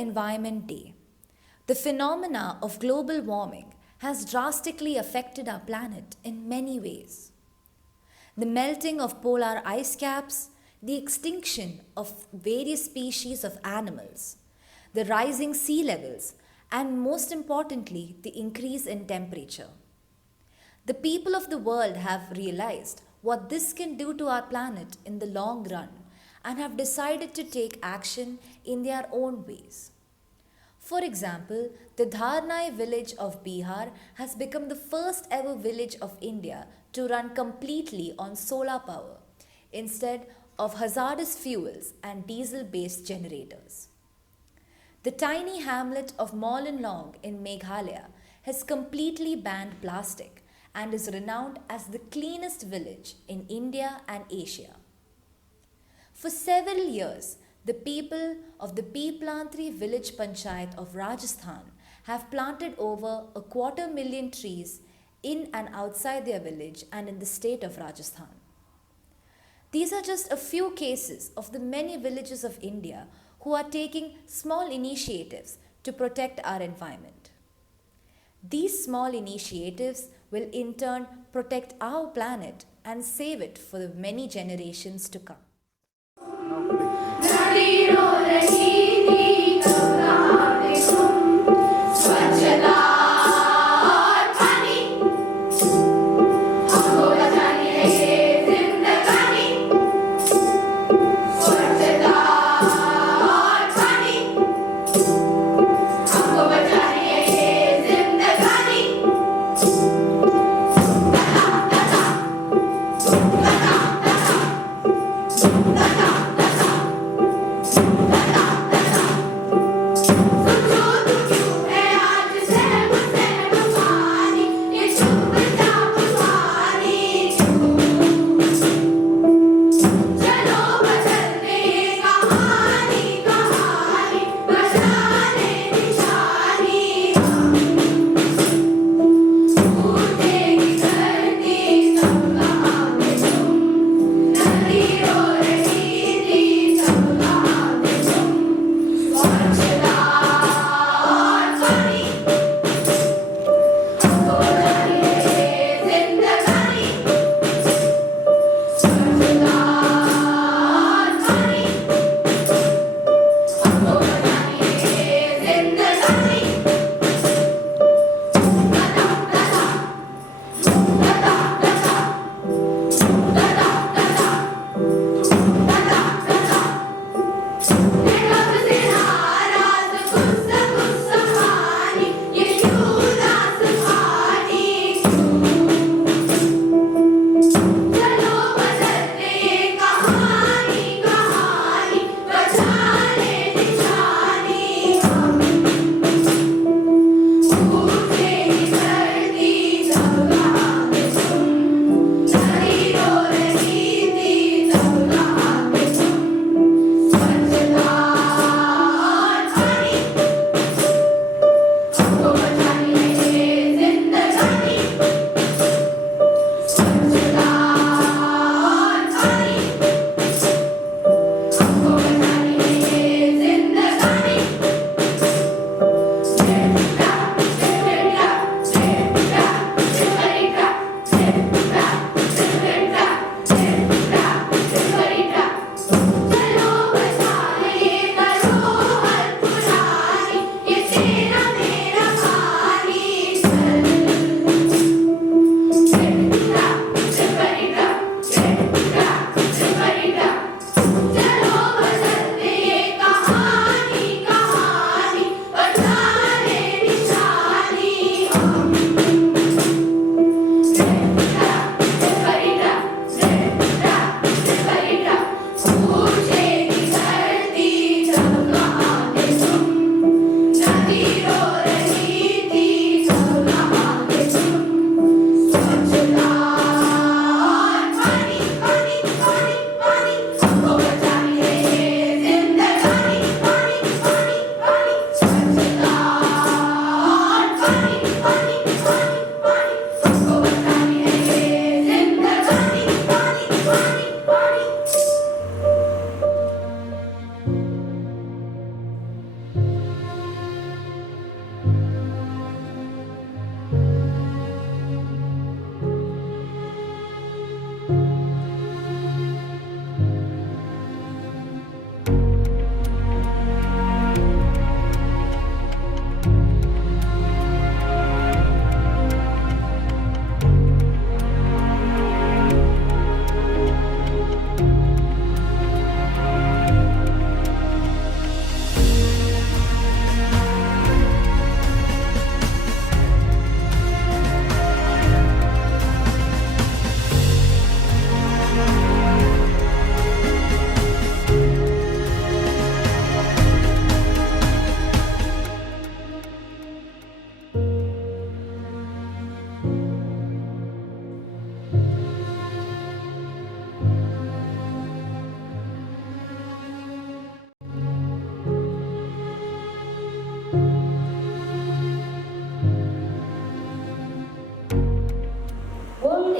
Environment Day. The phenomena of global warming has drastically affected our planet in many ways. The melting of polar ice caps, the extinction of various species of animals, the rising sea levels, and most importantly, the increase in temperature. The people of the world have realized what this can do to our planet in the long run and have decided to take action in their own ways. For example, the Dharnai village of Bihar has become the first ever village of India to run completely on solar power instead of hazardous fuels and diesel based generators. The tiny hamlet of Molenlong in Meghalaya has completely banned plastic and is renowned as the cleanest village in India and Asia. For several years, the people of the Piplantri village panchayat of Rajasthan have planted over 250,000 trees in and outside their village and in the state of Rajasthan. These are just a few cases of the many villages of India who are taking small initiatives to protect our environment. These small initiatives will in turn protect our planet and save it for the many generations to come.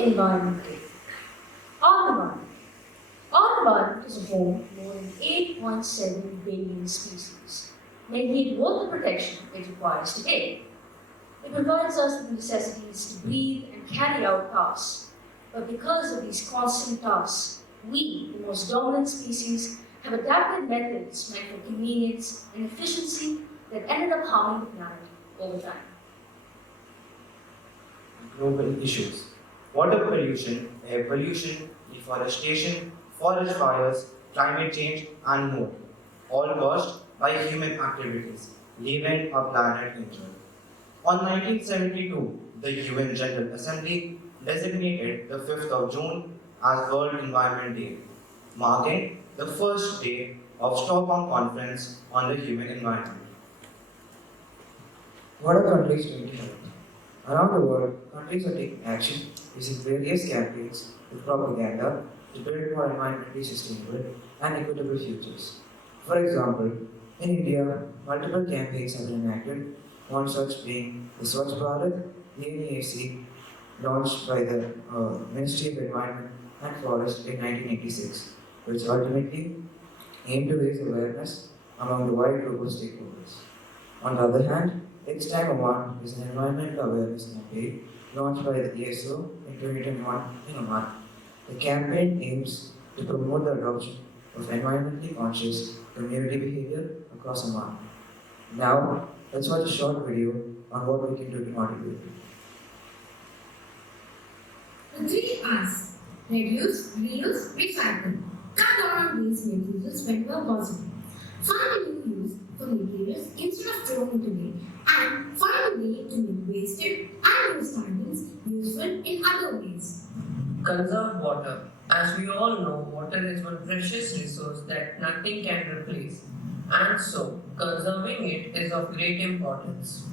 Environment Day. Our environment. Our environment is home to more than 8.7 billion species, making it worth the protection it requires today. It provides us with the necessities to breathe and carry out tasks. But because of these constant tasks, we, the most dominant species, have adapted methods meant for convenience and efficiency that ended up harming the planet over time. Global issues: water pollution, air pollution, deforestation, forest fires, climate change, and more, all caused by human activities, leaving our planet injured. On 1972, the UN General Assembly designated the 5th of June as World Environment Day, marking the first day of Stockholm Conference on the Human Environment. What are countries doing to help? Around the world, countries are taking action using various campaigns with propaganda to build more environmentally sustainable and equitable futures. For example, in India, multiple campaigns have been enacted, one such being the Swachh Bharat ENEAC, launched by the Ministry of Environment and Forest in 1986, which ultimately aimed to raise awareness among the wide group of stakeholders. On the other hand, It's Time Oman is an environmental awareness campaign launched by the ESO in 2021 in Oman. The campaign aims to promote the adoption of environmentally conscious community behavior across Oman. Now, let's watch a short video on what we can do to contribute. The three R's: reduce, reuse, recycle. Cut down on waste materials whenever possible. Find a new use for materials instead of throwing it away, and find a way to make wasted and used items useful in other ways. Conserve water. As we all know, water is one precious resource that nothing can replace, and so conserving it is of great importance.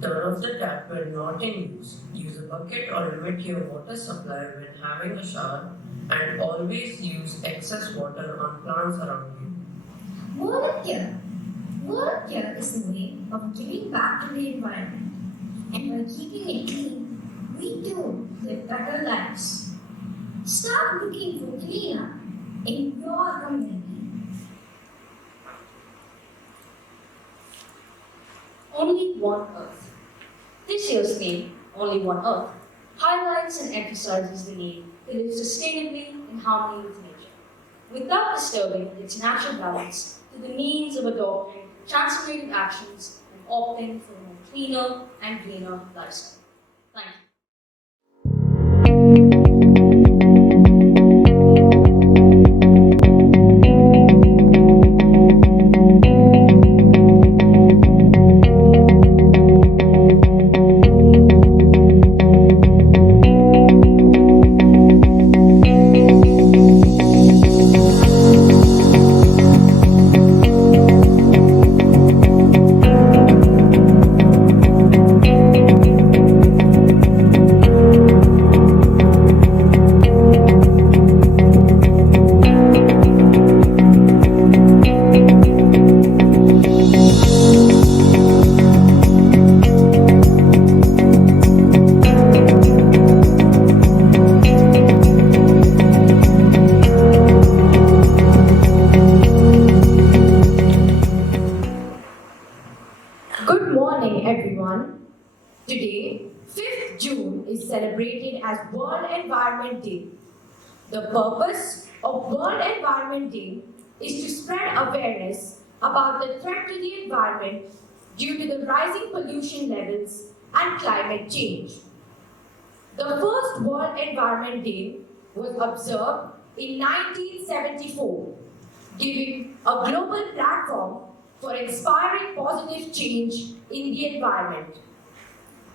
Turn off the tap when not in use. Use a bucket or limit your water supply when having a shower, and always use excess water on plants around you. Volunteer. Volunteer is a way of giving back to the environment, and by keeping it clean, we too live better lives. Start looking for cleanup in your community. Only One Earth. This year's theme, Only One Earth, highlights and emphasizes the need to live sustainably in harmony with nature, without disturbing its natural balance through the means of adopting transformative actions and opting for a more cleaner and greener lifestyle. Thank you. Good morning, everyone. Today, 5th June is celebrated as World Environment Day. The purpose of World Environment Day is to spread awareness about the threat to the environment due to the rising pollution levels and climate change. The first World Environment Day was observed in 1974, giving a global platform for inspiring positive change in the environment.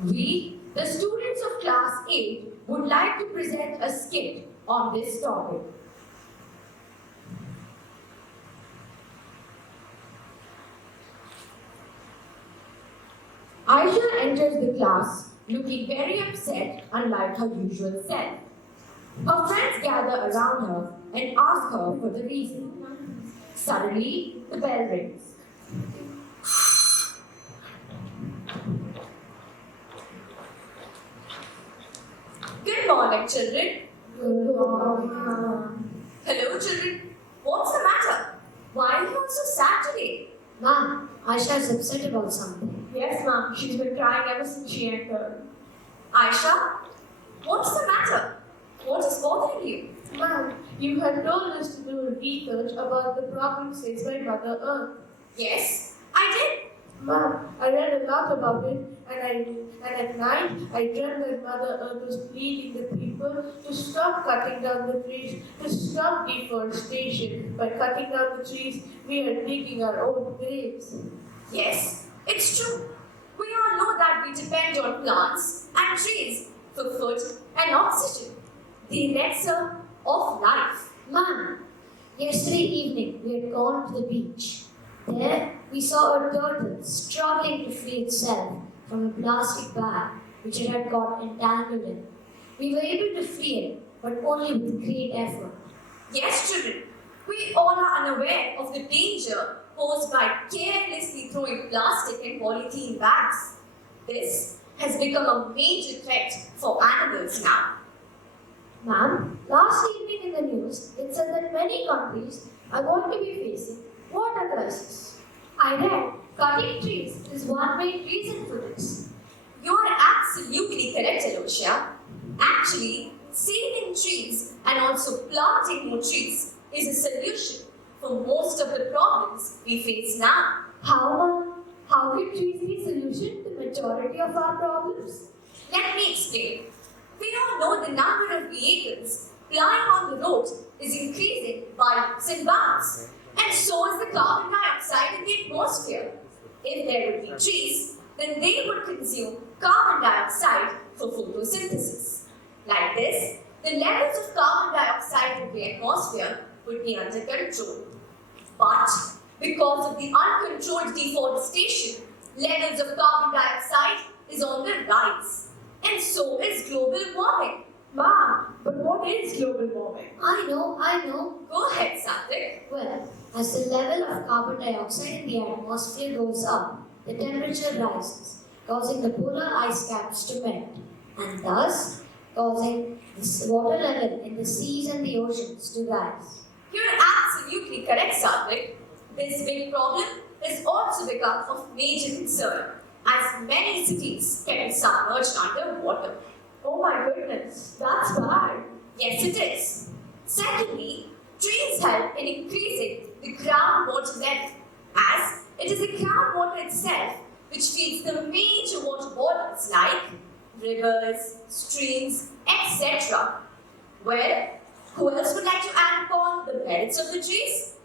We, the students of Class 8, would like to present a skit on this topic. Aisha enters the class looking very upset, unlike her usual self. Her friends gather around her and ask her for the reason. Suddenly, the bell rings. Good morning, children. Good morning, Ma'am. Hello, children. What's the matter? Why are you all so sad today? Ma'am, Aisha is upset about something. Yes, ma'am. She's been crying ever since she entered. Aisha, what's the matter? What is bothering you? Ma'am, you had told us to do research about the problems faced by Mother Earth. Yes, I did. Ma'am, I read a lot about it, and at night I dreamt that Mother Earth was pleading the people to stop cutting down the trees, to stop deforestation. By cutting down the trees, we are digging our own graves. Yes, it's true. We all know that we depend on plants and trees for food and oxygen, the elixir of life. Ma'am, yesterday evening we had gone to the beach. There we saw a turtle struggling to free itself from a plastic bag which it had got entangled in. We were able to free it, but only with great effort. Yes, children, we all are unaware of the danger posed by carelessly throwing plastic and polythene bags. This has become a major threat for animals now. Ma'am, last evening in the news, it said that many countries are going to be facing water crisis. I read cutting trees is one main reason for this. You are absolutely correct, Aloysia. Actually, saving trees and also planting more trees is a solution for most of the problems we face now. How, ma'am? How can trees be a solution to the majority of our problems? Let me explain. We all know the number of vehicles plying on the road is increasing by leaps and bounds, and so is the carbon dioxide in the atmosphere. If there would be trees, then they would consume carbon dioxide for photosynthesis. Like this, the levels of carbon dioxide in the atmosphere would be under control. But because of the uncontrolled deforestation, levels of carbon dioxide is on the rise, and so is global warming. Ma'am, but what is global warming? I know. Go ahead, Satvik. Well, as the level of carbon dioxide in the atmosphere goes up, the temperature rises, causing the polar ice caps to melt, and thus causing the water level in the seas and the oceans to rise. You're absolutely correct, Satvik. This big problem has also become of major concern, as many cities can be submerged under water. Oh my goodness, that's bad. Yes, it is. Secondly, trees help in increasing the groundwater level, as it is the groundwater itself which feeds the major water bodies like rivers, streams, etc. Well, who else would like to add upon the merits of the trees?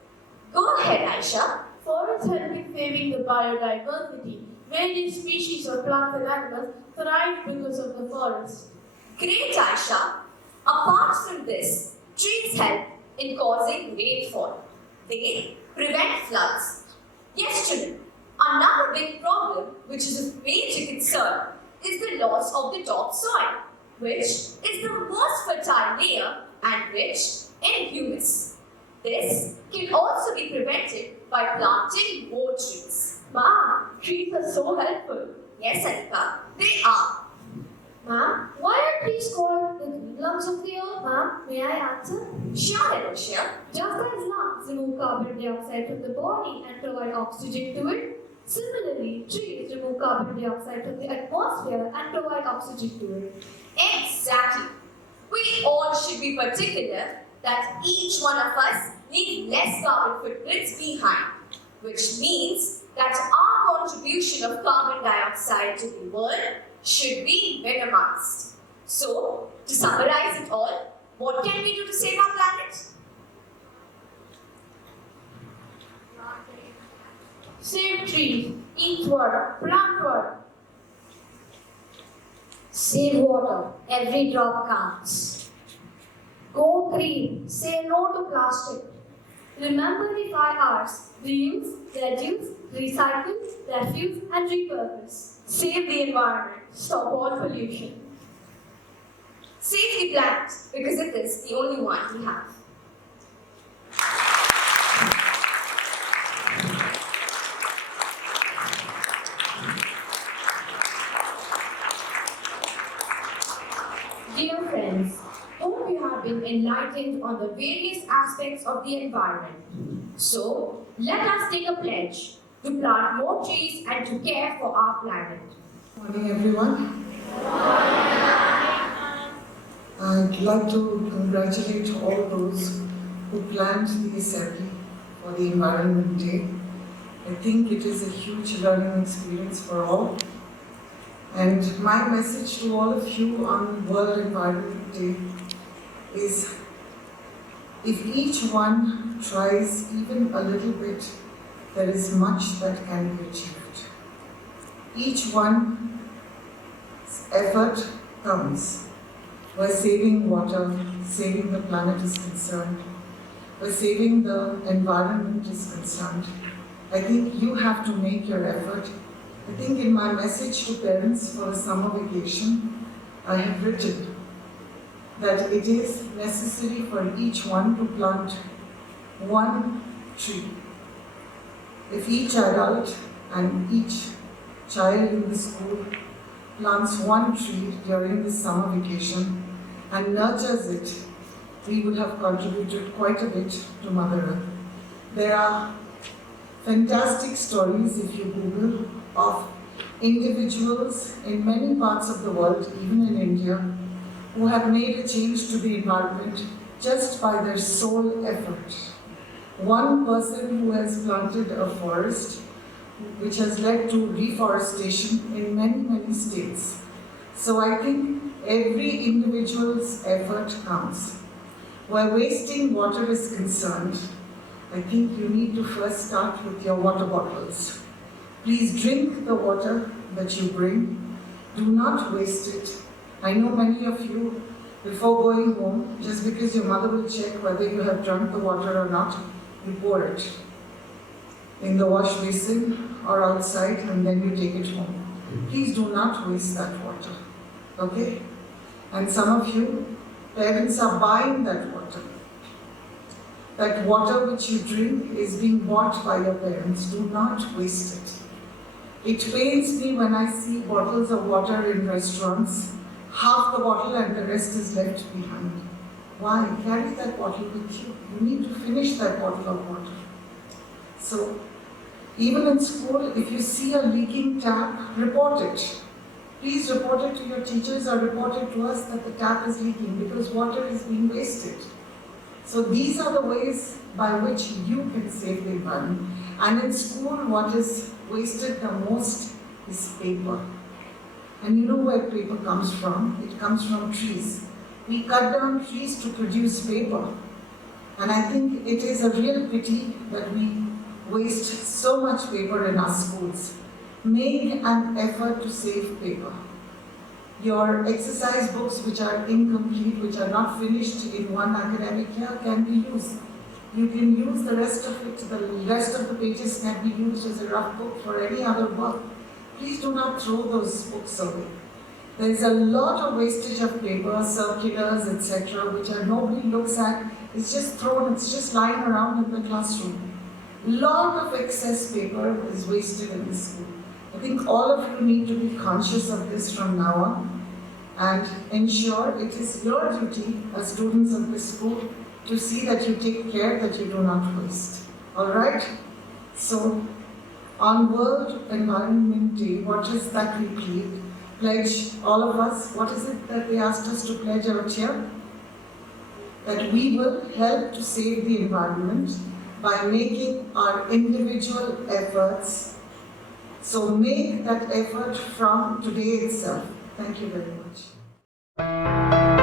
Go ahead, Aisha. Forests help in saving the biodiversity. Various species of plants and animals thrive because of the forest. Great, Aisha. Apart from this, trees help in causing rainfall. They prevent floods. Yes, children, another big problem, which is of major concern, is the loss of the topsoil, which is the most fertile layer and rich in humus. This can also be prevented by planting more trees. Ma'am, trees are so helpful. Yes, Anika, they are. Ma'am, why are trees called the green lungs of the earth? Ma'am, may I answer? Sure, Aloysia. Just as lungs remove carbon dioxide from the body and provide oxygen to it, similarly, trees remove carbon dioxide from the atmosphere and provide oxygen to it. Exactly. We all should be particular that each one of us leave less carbon footprints behind, which means that our contribution of carbon dioxide to the world should be minimized. So, to summarize it all, what can we do to save our planet? Save trees, eat water, plant water. Save water, every drop counts. Go green, say no to plastic. Remember the 5 R's: reuse, reduce, recycle, refuse, and repurpose. Save the environment, stop all pollution. Save the planet, because it is the only one we have. Dear friends, enlightened on the various aspects of the environment. So, let us take a pledge to plant more trees and to care for our planet. Morning, everyone. I'd like to congratulate all those who planned the assembly for the Environment Day. I think it is a huge learning experience for all. And my message to all of you on World Environment Day is, if each one tries even a little bit, there is much that can be achieved. Each one's effort counts. Where saving water, saving the planet is concerned, where saving the environment is concerned, I think you have to make your effort. I think in my message to parents for a summer vacation, I have written that it is necessary for each one to plant one tree. If each adult and each child in the school plants one tree during the summer vacation and nurtures it, we would have contributed quite a bit to Mother Earth. There are fantastic stories, if you Google, of individuals in many parts of the world, even in India, who have made a change to the environment just by their sole effort. One person who has planted a forest, which has led to reforestation in many, many states. So I think every individual's effort counts. Where wasting water is concerned, I think you need to first start with your water bottles. Please drink the water that you bring. Do not waste it. I know many of you, before going home, just because your mother will check whether you have drunk the water or not, you pour it in the wash basin or outside, and then you take it home. Please do not waste that water, okay? And some of you, parents are buying that water. That water which you drink is being bought by your parents. Do not waste it. It pains me when I see bottles of water in restaurants, half the bottle and the rest is left behind. Why? Carry that bottle with you. You need to finish that bottle of water. So, even in school, if you see a leaking tap, report it. Please report it to your teachers or report it to us that the tap is leaking because water is being wasted. So these are the ways by which you can save the environment. And in school, what is wasted the most is paper. And you know where paper comes from? It comes from trees. We cut down trees to produce paper. And I think it is a real pity that we waste so much paper in our schools. Make an effort to save paper. Your exercise books which are incomplete, which are not finished in one academic year, can be used. You can use the rest of it, the rest of the pages can be used as a rough book for any other work. Please do not throw those books away. There is a lot of wastage of paper, circulars, etc., which nobody looks at. It's just thrown, it's just lying around in the classroom. Lot of excess paper is wasted in the school. I think all of you need to be conscious of this from now on and ensure it is your duty as students of this school to see that you take care that you do not waste. Alright? So, on World Environment Day, what is that we pledge, all of us, what is it that they asked us to pledge out here? That we will help to save the environment by making our individual efforts. So make that effort from today itself. Thank you very much.